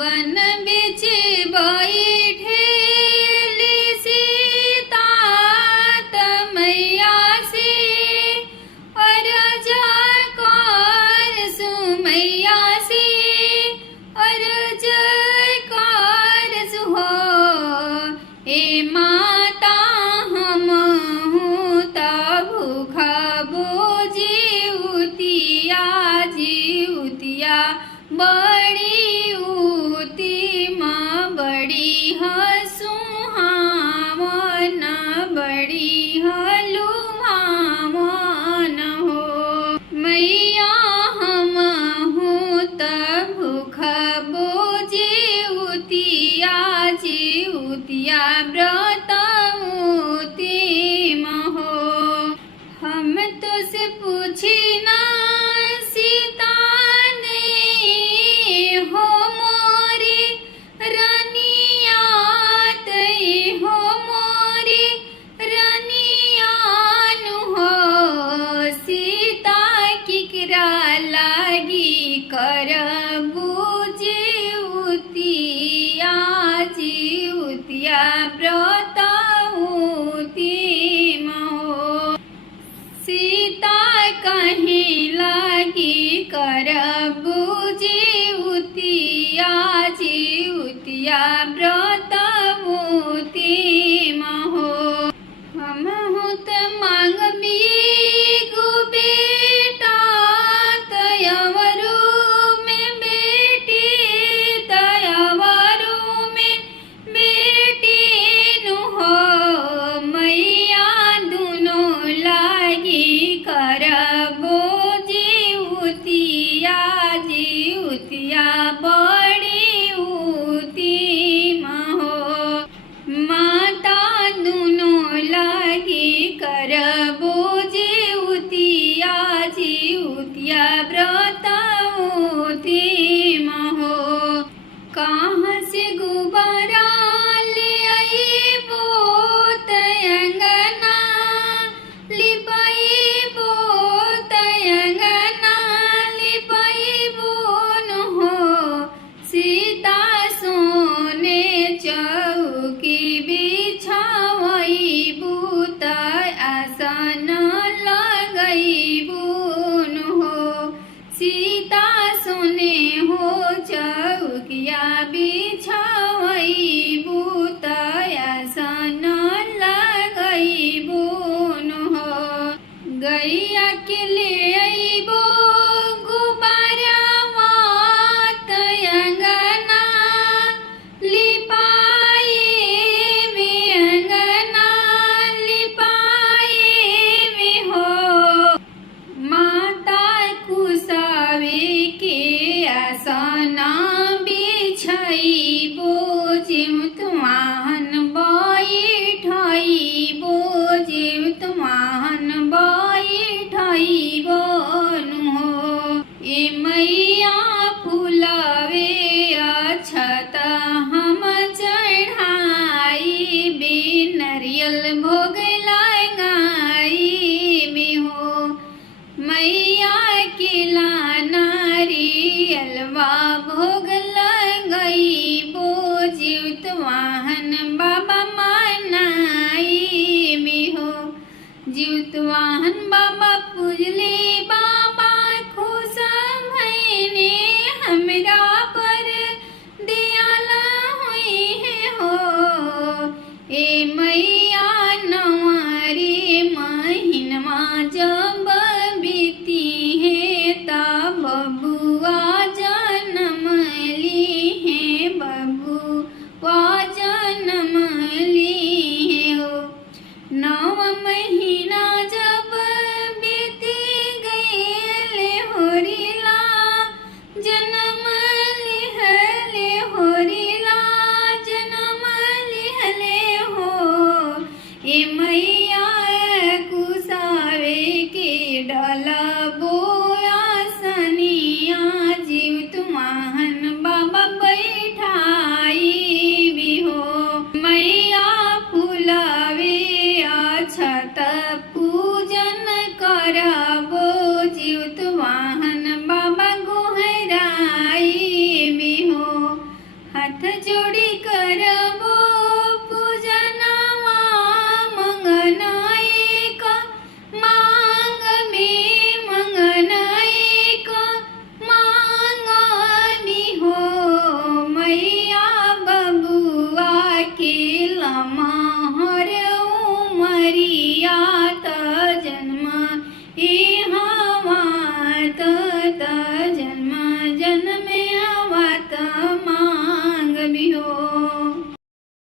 बन बिच बैठेली सीता तमैया से अरज कर सुमैया से अरज कर सुहो ए माता हमहूँ त भूखबो जीउतिया जीउतिया बड़ी उती माँ बड़ी हसुहावन बड़ी हलुहावन हो मैया हमहूँ त भूखबो जीउतिया जीउतिया व्रतउती महो हम तो से पूछी ना सीता ने हो मोरी रनिया तई हो मोरी रनियान हो सीता किकरा लागी करबू जीउतिया जीउतिया व्रतउती महो सीता कहीं लागी करबू जीउतिया जीउतिया व्रतउती महो हमहूँ त मांगबी गो बेटा तयवरू में बेटी तयवरू में बेटी नु हो मैया दुनो लागी करबो जीउतिया जीउतिया बड़ी उती महो माता दुनो लागी करबो जीउतिया जीउतिया व्रतउती महो कहाँ से गुब्बारा ले आइबो तयंगना लिपाइबो तयंगना लिपाइबो न हो सीता सोने चौकी बिछावइबू त आसन लगइबू न हो सीता सोने हो चौकिया बिछावइबू त आसन लगइबू न हो गैया के ले अइबो गुब्बारावा तयंगना लिपाइबे अंगना लिपाइबे हो माता कुसावे के आसना बिछाइबो जीउतवाहन बैठइबो जीउतवाहन बैठइबो नु हो ए मैया फुलावे अक्षत हम चढ़ाइबे नरियल भोग लगाइबे हो मैया के नारियलवा भोग लगइबो जीउतवाहन बाबा मनाइबे हो जीउतवाहन बाबा पूजले बाबा खुश भइने हमरा पर दयाला हुई है हो ए मैया हाथ जोड़ी